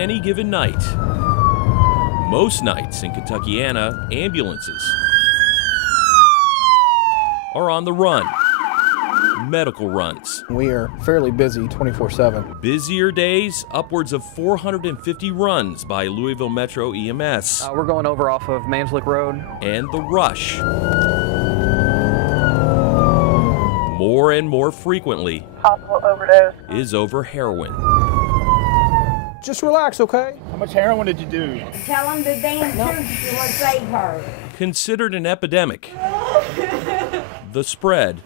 any given night, most nights in Kentuckiana, ambulances are on the run. Medical runs. We are fairly busy 24/7. Busier days, upwards of 450 runs by Louisville Metro EMS. We're going over off of Manslick Road. And the rush. More and more frequently Possible overdose. is over heroin. Just relax, okay? How much heroin did you do? Tell them the damn truth will save her. Considered an epidemic, the spread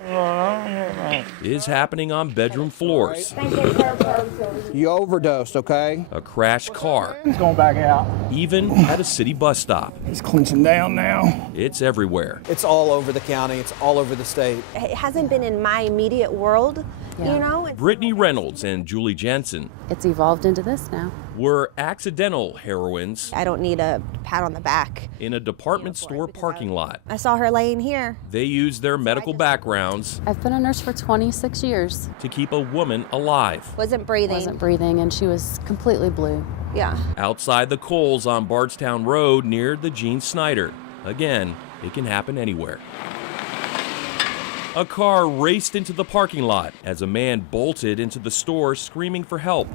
is happening on bedroom floors. Think it's her person. You overdosed, okay? A crashed car, He's going back out. even at a city bus stop. He's clenching down now. It's everywhere. It's all over the county. It's all over the state. It hasn't been in my immediate world, you know? Brittany Reynolds and Julie Jensen It's evolved into this now. were accidental heroines I don't need a pat on the back. in a department store parking lot. I saw her laying here. They used their medical backgrounds I've been a nurse for 26 years. to keep a woman alive. Wasn't breathing. Wasn't breathing, and she was completely blue. Yeah. Outside the Coles on Bardstown Road near the Gene Snyder. Again, it can happen anywhere. A car raced into the parking lot as a man bolted into the store screaming for help.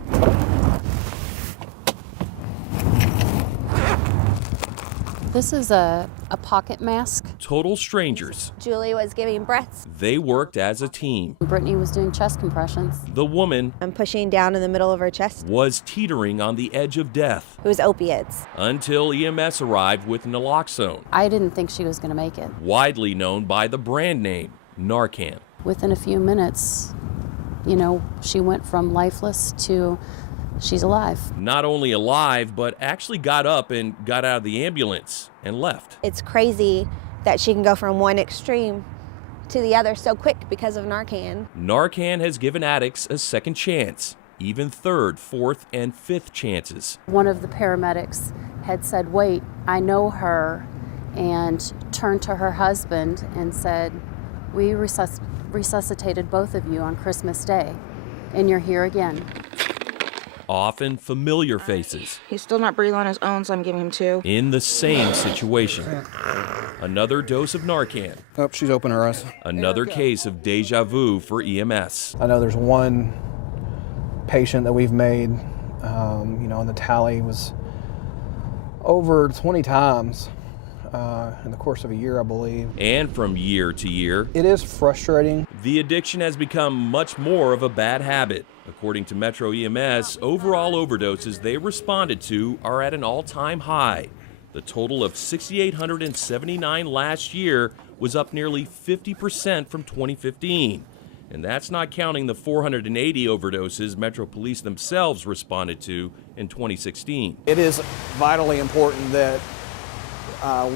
This is a pocket mask. Total strangers. Julie was giving breaths. They worked as a team. Brittany was doing chest compressions. The woman I'm pushing down in the middle of her chest. was teetering on the edge of death It was opiates. until EMS arrived with naloxone, I didn't think she was going to make it. widely known by the brand name Narcan. Within a few minutes, you know, she went from lifeless to she's alive. Not only alive, but actually got up and got out of the ambulance and left. It's crazy that she can go from one extreme to the other so quick because of Narcan. Narcan has given addicts a second chance, even third, fourth, and fifth chances. One of the paramedics had said, "Wait, I know her," and turned to her husband and said, "We resuscitated both of you on Christmas Day, and you're here again." Often familiar faces He's still not breathing on his own, so I'm giving him 2. in the same situation. Another dose of Narcan, Oh, she's open her eyes. another case of deja vu for EMS. I know there's one patient that we've made, and the tally was over 20 times in the course of a year, I believe. And from year to year, It is frustrating. the addiction has become much more of a bad habit. According to Metro EMS, overall overdoses they responded to are at an all-time high. The total of 6,879 last year was up nearly 50% from 2015. And that's not counting the 480 overdoses Metro Police themselves responded to in 2016. It is vitally important that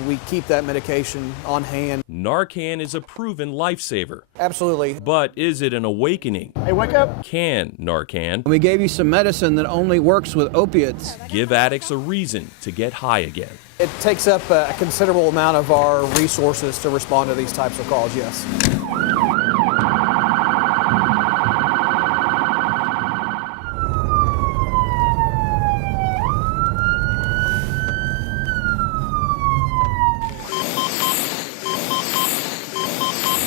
we keep that medication on hand. Narcan is a proven lifesaver, Absolutely. but is it an awakening? Hey, wake up. Can Narcan We gave you some medicine that only works with opiates. give addicts a reason to get high again? It takes up a considerable amount of our resources to respond to these types of calls, yes.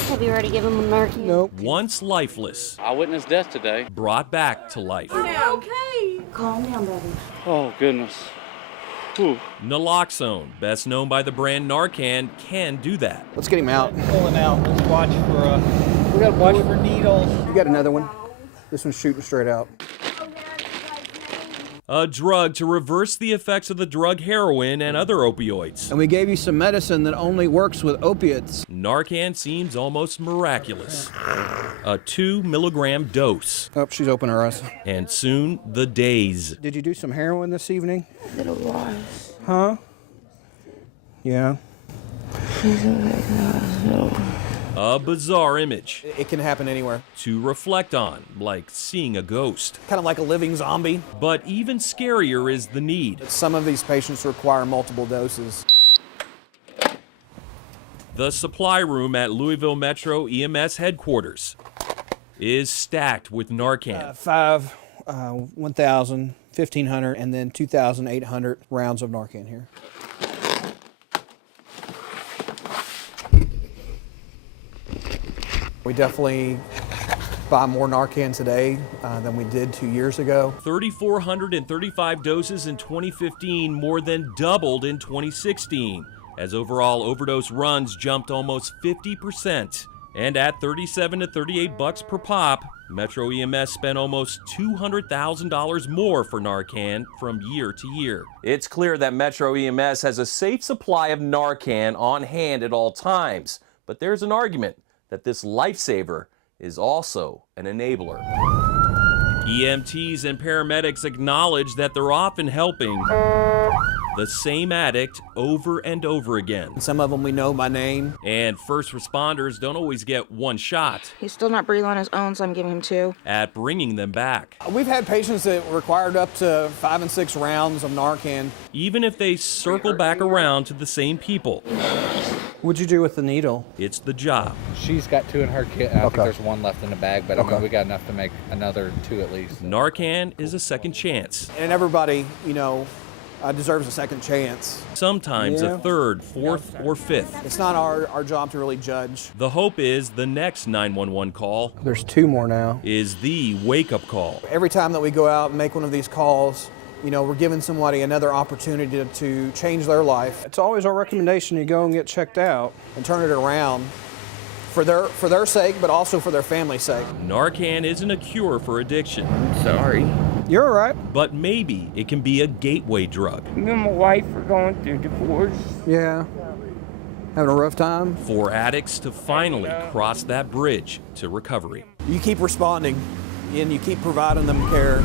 Have you already given him Narcan? Nope. Once lifeless, I witnessed death today. brought back to life. Okay. Calm down, baby. Oh, goodness. Whew. Naloxone, best known by the brand Narcan, can do that. Let's get him out. Pulling out. Let's watch for, we gotta watch for needles. You got another one? This one's shooting straight out. A drug to reverse the effects of the drug heroin and other opioids. And we gave you some medicine that only works with opiates. Narcan seems almost miraculous. A 2-milligram dose, Oh, she's open her eyes. and soon the days. Did you do some heroin this evening? Little was. Huh? Yeah. A bizarre image It can happen anywhere. to reflect on, like seeing a ghost. Kind of like a living zombie. But even scarier is the need. Some of these patients require multiple doses. The supply room at Louisville Metro EMS headquarters is stacked with Narcan. 5, 1,000, 1,500 and then 2,800 rounds of Narcan here. We definitely buy more Narcan today than we did 2 years ago. 3,435 doses in 2015, more than doubled in 2016, as overall overdose runs jumped almost 50%. And at $37 to $38 per pop, Metro EMS spent almost $200,000 more for Narcan from year to year. It's clear that Metro EMS has a safe supply of Narcan on hand at all times, but there's an argument that this lifesaver is also an enabler. EMTs and paramedics acknowledge that they're often helping the same addict over and over again. Some of them we know by name. And first responders don't always get one shot He's still not breathing on his own, so I'm giving him 2. at bringing them back. We've had patients that required up to 5 and 6 rounds of Narcan. Even if they circle back around to the same people, What'd you do with the needle? it's the job. She's got 2 in her kit, and I think Okay. there's 1 left in the bag, but I Okay. mean, we got enough to make another 2 at least. Narcan is a second chance, And everybody, deserves a second chance. sometimes Yeah. a third, fourth, or fifth. It's not our job to really judge. The hope is the next 911 call There's 2 more now. is the wake-up call. Every time that we go out and make one of these calls, we're giving somebody another opportunity to change their life. It's always our recommendation you go and get checked out and turn it around for their sake, but also for their family's sake. Narcan isn't a cure for addiction, Sorry. You're all right. but maybe it can be a gateway drug Me and my wife are going through divorce. Yeah. Having a rough time? for addicts to finally cross that bridge to recovery. You keep responding and you keep providing them care.